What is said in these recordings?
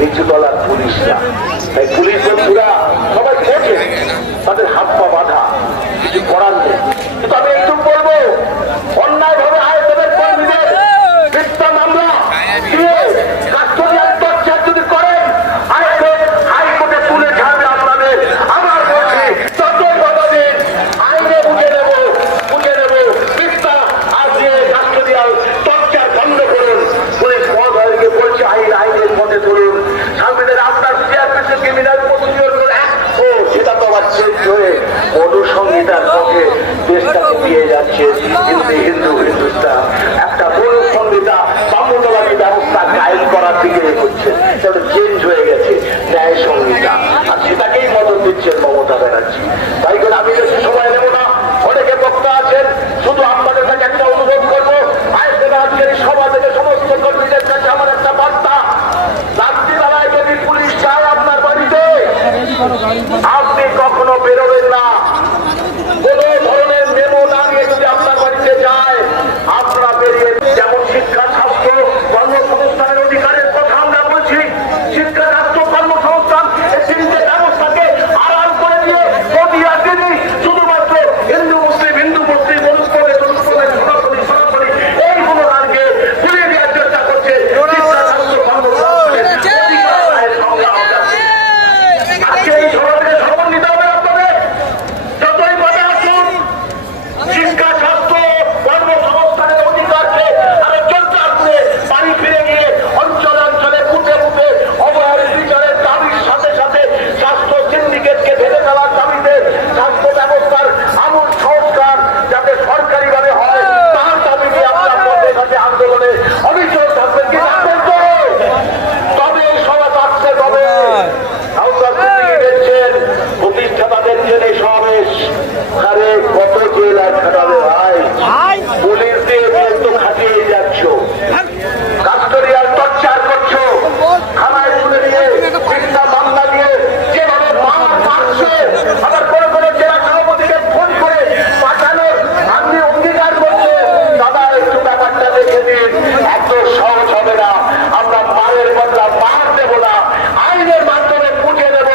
নিচুতলার পুলিশরা। তাই পুলিশ বন্ধুরা সবাই বোঝে তাদের হাত পা বাঁধা, কিছু করার নেই। কিন্তু আমি এইটুকু বলবো, অন্যায় ভাবে আয়তনের কর্মীদের মিথ্যা মামলা দিয়ে কাস্টোডিয়াল টর্চার যদি করেন, হাইকোর্টে তুলে ছাড়বে আপনাদের। আমার বলছি যতই বাধা দিন, আইনে বুঝে নেব মিথ্যা আর যে কাস্টোডিয়াল টর্চার বন্ধ করুন। পুলিশ মহোদয়কে বলছে আইনের পথে তুলুন। সামনে আপনার চেয়ারপারসন ক্রিমিনাল প্রসিডিওর ও সেটা তো আবার চেঞ্জ হয়ে অনুসংহিতার পক্ষে দেশটাকে দিয়ে যাচ্ছে। হিন্দুস্তান একটা অনুসংহিতা সাম্যবাদী ব্যবস্থা কায়েম করার দিকে এগোচ্ছে, সেটা চেঞ্জ হয়ে গেছে ন্যায় সংহিতা, আর সেটাকেই মদত দিচ্ছেন মমতা ব্যানার্জি। তাই করে আমি বেশি সময় নেব না, অনেকে বক্তা আছেন, শুধু আপনাদের কাছে একটা অনুরোধ করবো, আজকের সভা থেকে সমস্ত কর্মীদের কাছে আমার একটা বার্তা, রাত্রিবেলায় যদি পুলিশ যায় আপনার বাড়িতে, আপনি কখনো বেরোবেন না। কোন ধরনের মেমো না নিয়ে যদি আপনার বাড়িতে যায়, আপনারা বেরিয়ে, যেমন শিক্ষা, স্বাস্থ্য, কর্মসংস্থানের অধিকারের কথা আমরা বলছি, শিক্ষা, স্বাস্থ্য, কর্মসংস্থান এই তিনটে ব্যবস্থাকে আড়াল করে দিয়ে মোদি আর দিদি শুধুমাত্র হিন্দু মুসলিম সনাতনী এইগুলো আগে ঘুরিয়ে দেওয়ার চেষ্টা করছে। শিক্ষা, স্বাস্থ্য, কর্মসংস্থানের আজকে এই সভা থেকে শপথ নিতে হবে আপনাদের। যতই বাধা আসুন, শিক্ষা, স্বাস্থ্য, কর্মসংস্থানের অধিকারকে আরেকজন চাপতে বাড়ি ফিরে গিয়ে অঞ্চলে বুথে অবহেলিত বিচারের দাবির সাথে সাথে স্বাস্থ্য সিন্ডিকেটকে ভেঙে ফেলার দাবিতে স্বাস্থ্য ব্যবস্থার আমূল সংস্কার যাতে সরকারিভাবে হয়, তার দাবিকে আপনার মধ্যে কাছে আন্দোলনে অবিচল থাকবেন কি থাকবেন তো? তবে এই সভা থাকছে, তবে দেখছেন প্রতিষ্ঠাতা দেখছেন এই সমাবেশ। আরে কত জেলায় খাটাবে ভাই, পুলিশ দিয়ে তো খাটিয়ে যাচ্ছ, কাস্টোডিয়াল টর্চার করছো, থানায় তুলে নিয়ে মিথ্যা মামলা দিয়ে যেভাবে মারছে, আবার কোনো জেলা সভাপতিকে ফোন করে পাঠানোর আপনি অঙ্গীকার করছে। দাদা একটু ব্যাপারটা দেখে দিন, এত সহজ হবে না। আমরা মায়ের বদলা মার দেবো না, আইনের মাধ্যমে বুঝে নেব।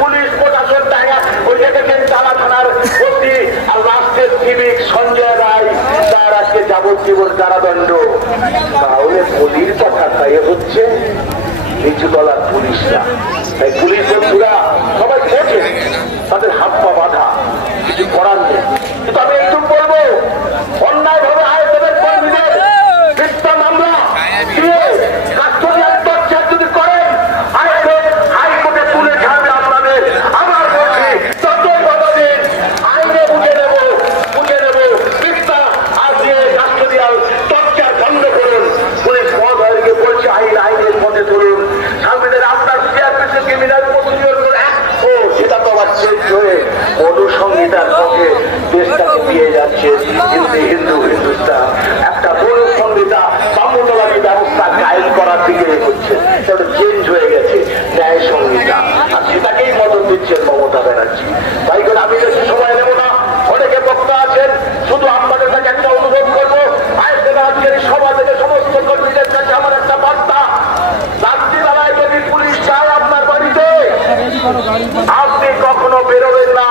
পুলিশ প্রশাসন ওইটা দেখেন চালা থানার ওসি আর রাষ্ট্রের সিভিক সঞ্জয় রায়, তার আজকে যাবজ্জীবন কারাদণ্ড। তাহলে মোদির কথা তাই হচ্ছে নিচুতলার পুলিশরা। তাই পুলিশ বন্ধুরা সবাই বোঝে তাদের হাত পা বাঁধা, কিছু করার নেই। কিন্তু আমি একটু বলবো, অন্যায় ভাবে আয়তনের কর্মীদের মিথ্যা মামলা দিয়ে কাস্টোডিয়াল টর্চার যদি করেন, হাইকোর্টে তুলে ছাড়বে আপনাদের। আমার বলছি যতই বাধা দিন, আইনে বুঝে নেব মিথ্যা আর যে কাস্টোডিয়াল টর্চার বন্ধ করুন। পুলিশ মহোদয়কে বলছে আইনের পথে তুলুন। সামনে আপনার চেয়ারপারসন ক্রিমিনাল প্রসিডিওর ও সেটা তো আবার চেঞ্জ হয়ে অনুসংহিতার পক্ষে দেশটাকে দিয়ে যাচ্ছে। হিন্দুস্তান একটা অনুসংহিতা সাম্যবাদী ব্যবস্থা কায়েম করার দিকে এগোচ্ছে, সেটা চেঞ্জ হয়ে গেছে ন্যায় সংহিতা, আর সেটাকেই মদত দিচ্ছেন মমতা ব্যানার্জি। তাই করে আমি বেশি সময় নেব না, অনেকে বক্তা আছেন, শুধু আপনাদের কাছে একটা অনুরোধ করবো, আজকের সভা থেকে সমস্ত কর্মীদের কাছে আমার একটা বার্তা, রাত্রিবেলায় যদি পুলিশ যায় আপনার বাড়িতে, আপনি কখনো বেরোবেন না।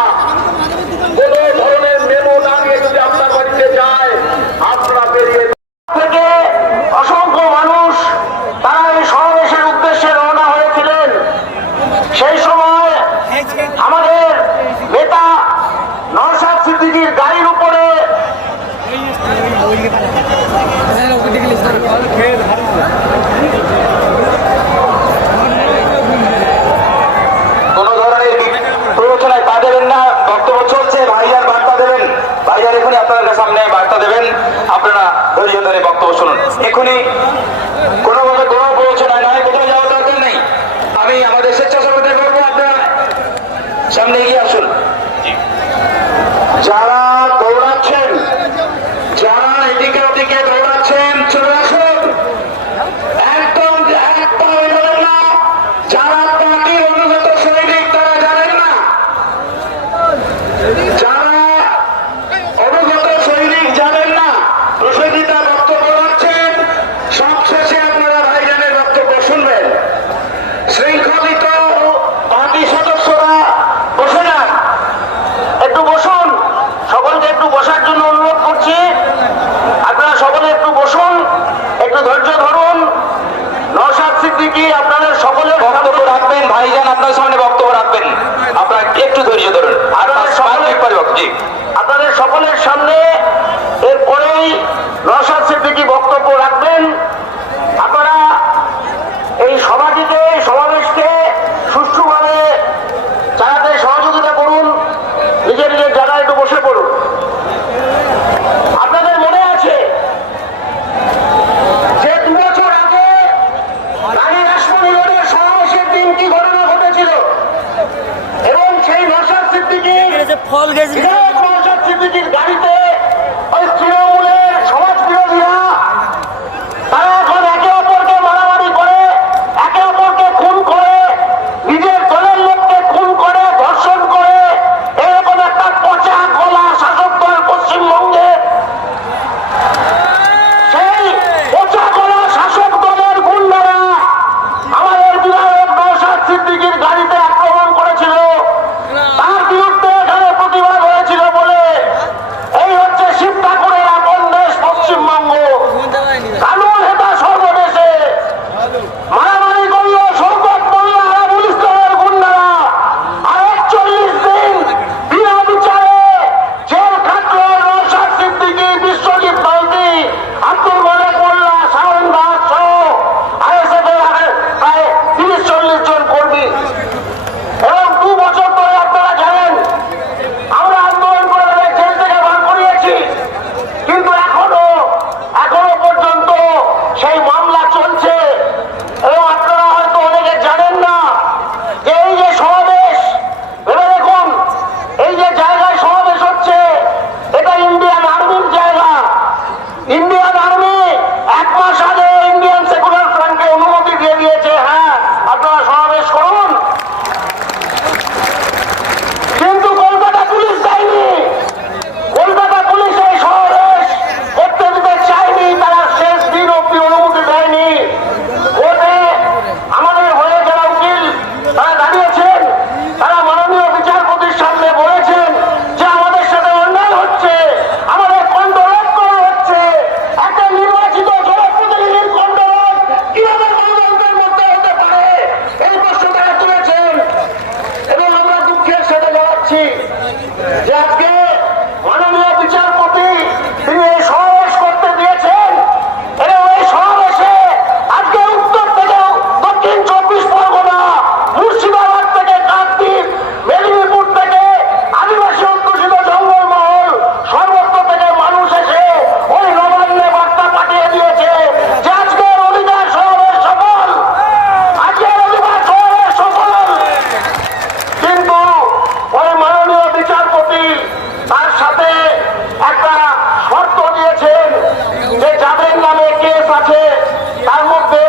কোন ধরনের মেমো না নিয়ে যদি আপনার বাড়িতে যায়, আপনারা বেরিয়ে থেকে অসংখ্য মানুষ তারা এই সমাবেশের উদ্দেশ্যে রওনা হয়েছিলেন। সেই সময় আমাদের নেতা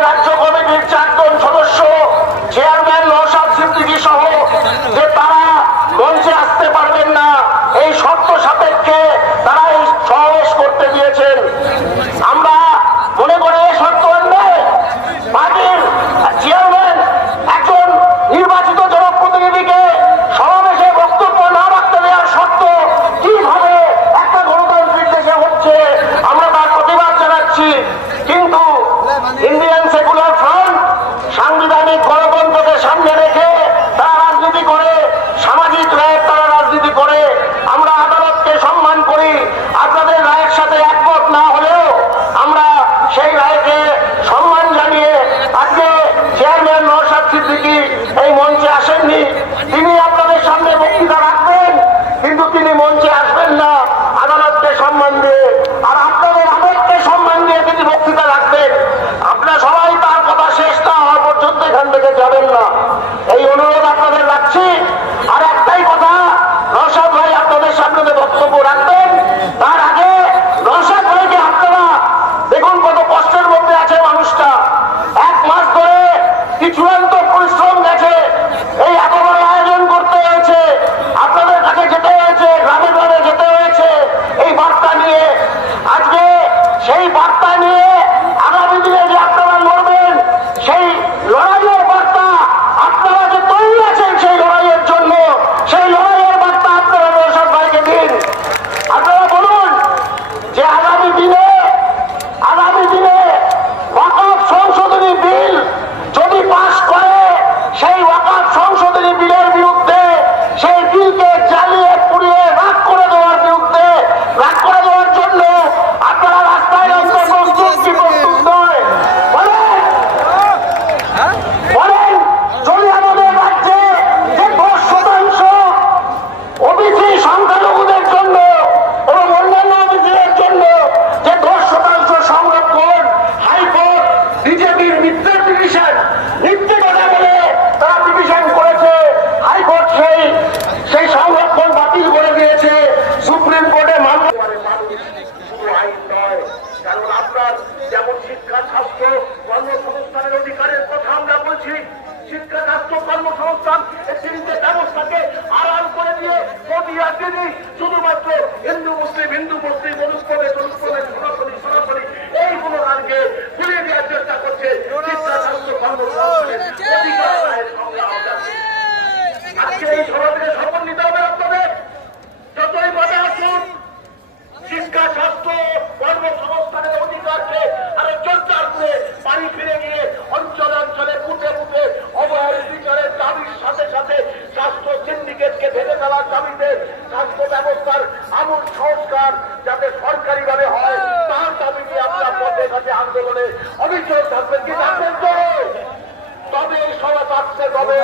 কার্য কমিটির 4 জন সদস্য চেয়ারম্যান নওশাদ সিদ্দিকী সহ যে তারা মঞ্চে আসতে পারবেন না, এই শর্ত সাপেক্ষে তারা এই সমাবেশ করতে দিয়েছেন। আমরা মনে করে এই শর্ত অন্যায়। পার্টির চেয়ারম্যান একজন নির্বাচিত জনপ্রতিনিধিকে সমাবেশে বক্তব্য না রাখতে দেওয়ার শর্ত কিভাবে একটা গণতান্ত্রিক দেশে হচ্ছে, আমরা তার প্রতিবাদ জানাচ্ছি। কিন্তু ইন্ডিয়ান সেকুলার ফ্রন্ট সাংবিধানিক গণতন্ত্রকে সামনে রেখে তারা রাজনীতি করে, সামাজিক রায়ের তারা রাজনীতি করে। আমরা আদালতকে সম্মান করি, আপনাদের রায়ের সাথে একমত না হলেও আমরা সেই রায়কে সম্মান জানিয়ে আজকে চেয়ারম্যান নওশাদ সিদ্দিকী এই মঞ্চে আসেননি। তিনি আপনাদের সামনে বক্তৃতা রাখবেন, কিন্তু তিনি মঞ্চে আসবেন না আদালতকে সম্মান দিয়ে, আর আপনাদের আবেগকে সম্মান দিয়ে তিনি বক্তৃতা রাখবেন। আপনারা সবাই তার কথা শেষ না হওয়া পর্যন্ত এখান থেকে যাবেন না, এই অনুরোধ আপনাদের রাখছি। আর একটাই কথা, নওশাদ ভাই আপনাদের সামনে বক্তব্য রাখবেন, তার আগে নওশাদ ভাইকে আপনারা দেখুন কত কষ্টের মধ্যে আছে মানুষটা। 1 মাস ধরে কি চূড়ান্ত পরিশ্রম গেছে, এই এত বড় আয়োজন করতে হয়েছে, আপনাদের কাছে যেতে হয়েছে, গ্রামে গ্রামে যেতে হয়েছে এই বার্তা নিয়ে। আজকে সেই বার্তা নিয়ে আগামী দিনে যে আপনারা লড়বেন, সেই লড়াইয়ের বার্তা আপনারা যে তৈরি আছেন সেই লড়াইয়ের জন্য, সেই লড়াইয়ের বার্তা আপনারা নওশাদ ভাইকে দিন। আপনারা বলুন যে আগামী দিনে ওয়াকফ সংশোধনী বিল যদি পাস করে, সেই ওয়াকফ সংশোধনী বিলের বিরুদ্ধে, সেই বিলকে জ্বালিয়ে পুড়িয়ে রাগ করে দেওয়ার বিরুদ্ধে, রাগ করে দেওয়ার জন্য আপনারা রাস্তায় নামতে প্রস্তুত কি প্রস্তুত নয়? বলেন যদি আমাদের রাজ্যে যে 10% ওবিসি সংখ্যালঘুদের জন্য এবং অন্যান্য ওবিসিদের জন্য যে 10% সংরক্ষণ হাইকোর্ট বিজেপির মিত্রের ডিভিশন মিথ্যে কথা বলে তারা ডিভিশন করেছে, হাইকোর্ট সেই সংরক্ষণ বাতিল করে দিয়েছে, সুপ্রিম কোর্টে মামলা শুধু আইন নয়। কারণ আপনার যেমন শিক্ষা, স্বাস্থ্য, কর্মসংস্থানের অধিকারের কথা আমরা বলছি, শিক্ষা, স্বাস্থ্য, কর্মসংস্থান এই তিনটে ব্যবস্থাকে আড়াল করে দিয়ে মোদী আর দিদি শুধুমাত্র হিন্দু মুসলিম অনুক্রমে সনাতনী এই গুণগানকে ভুলিয়ে দেওয়ার চেষ্টা করছে। শিক্ষা, স্বাস্থ্য, কর্মসংস্থানের অধিকার আদায়ের সংজ্ঞা আমরা আজকে এই সভা থেকে শপথ নিতে হবে আপনাদের। যতই মনে আসুন, শিক্ষা, স্বাস্থ্য, কর্মসংস্থানের অধিকারকে আরো জোরদার করে বাড়ি ফিরে গিয়ে অঞ্চলে অঞ্চলে বুথে বুথে অবহেলিত বিচারের দাবির সাথে সাথে স্বাস্থ্য সিন্ডিকেটকে ভেঙে ফেলার দাবিতে স্বাস্থ্য ব্যবস্থার আমূল সংস্কার যাতে সরকারিভাবে হয় তার দাবি নিয়ে আপনার পথে ঘাটে আন্দোলনে অবিচল থাকবেন কি থাকবেন তো? তবে এই সভা থাকছে, তবে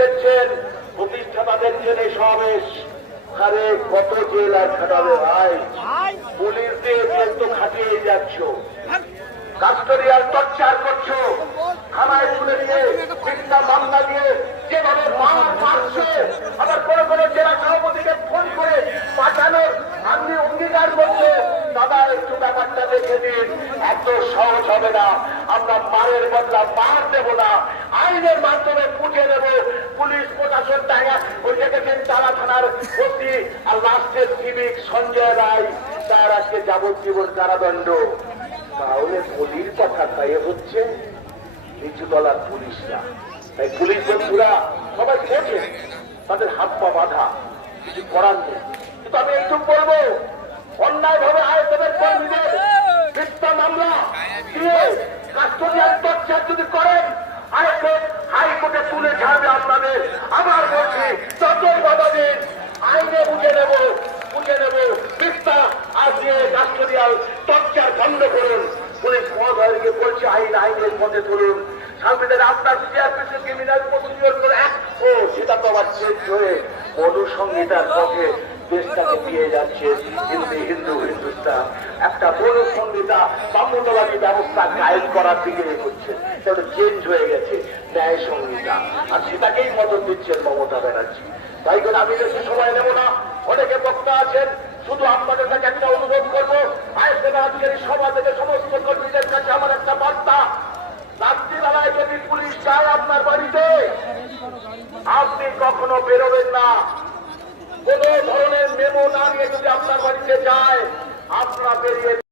দেখছেন প্রতিষ্ঠাতা দেখছেন এই সমাবেশ। আরে কত জেল আর খাটাবে ভাই, পুলিশ দিয়ে কিন্তু খাটিয়ে যাচ্ছ, কাস্টোডিয়াল টর্চার করছো, থানায় তুলে নিয়ে মিথ্যা মামলা দিয়ে যেভাবে মারছে, আবার কোনো কোনো জেলা সভাপতিকে ফোন করে পাঠানোর আপনি অঙ্গীকার করছে। দাদা একটু ব্যাপারটা দেখে দিন, এত সহজ হবে না। আমরা মারের বদলা মার দেব না, আইনের মাধ্যমে বুঝে নেব। পুলিশ প্রশাসন টাকা ওই দেখেছেন তারা থানার ওসি আর লাস্টের সিভিক সঞ্জয় রায়, তার আজকে যাবজ্জীবন কারাদণ্ড। তাহলে পুলিশ কথা তাই হচ্ছে নিচু তলার পুলিশরা। তাই পুলিশ বন্ধুরা সবাই বোঝে তাদের হাত পা বাঁধা, কিছু করার নেই। কিন্তু আমি একটু বলবো, অন্যায় ভাবে আয়তনের কর্মীদের মিথ্যা মামলা দিয়ে কাস্টোডিয়াল টর্চার যদি করেন, হাইকোর্টে তুলে ছাড়বে আপনাদের। আবার বলছি, যতই বাধা দিন আইনে বুঝে নেব মিথ্যা আজকে কাস্টোডিয়াল টর্চার বন্ধ করুন। পুলিশ মহোদয়কে বলছে আইনের পথে তুলুন। সংবিধানে আপনার চেয়ারপারসন ক্রিমিনাল প্রসিডিওর করে সেটা তো আবার চেঞ্জ হয়ে মনুসংহিতার পথে দেশটাকে দিয়ে যাচ্ছে। হিন্দুস্তান একটা মনুসংহিতা সাম্যতাবাদী ব্যবস্থা কায়েম করার দিকে এগোচ্ছে, সেটা চেঞ্জ হয়ে গেছে ন্যায় সংহিতা, আর সেটাকেই মদত দিচ্ছেন মমতা ব্যানার্জি। তাই করে আমি বেশি সময় নেব না, অনেকে বক্তা আছেন। শুধু আপনাদের কাছে একটা অনুরোধ করবো, আজকের এই সভা থেকে সমস্ত কর্মীদের কাছে আমার একটা বার্তা, রাত্রিবেলায় যদি পুলিশ যায় আপনার বাড়িতে, আপনি কখনো বেরোবেন না। কোন ধরনের মেমো না নিয়ে যদি আপনার বাড়িতে যায়, আপনারা বেরিয়ে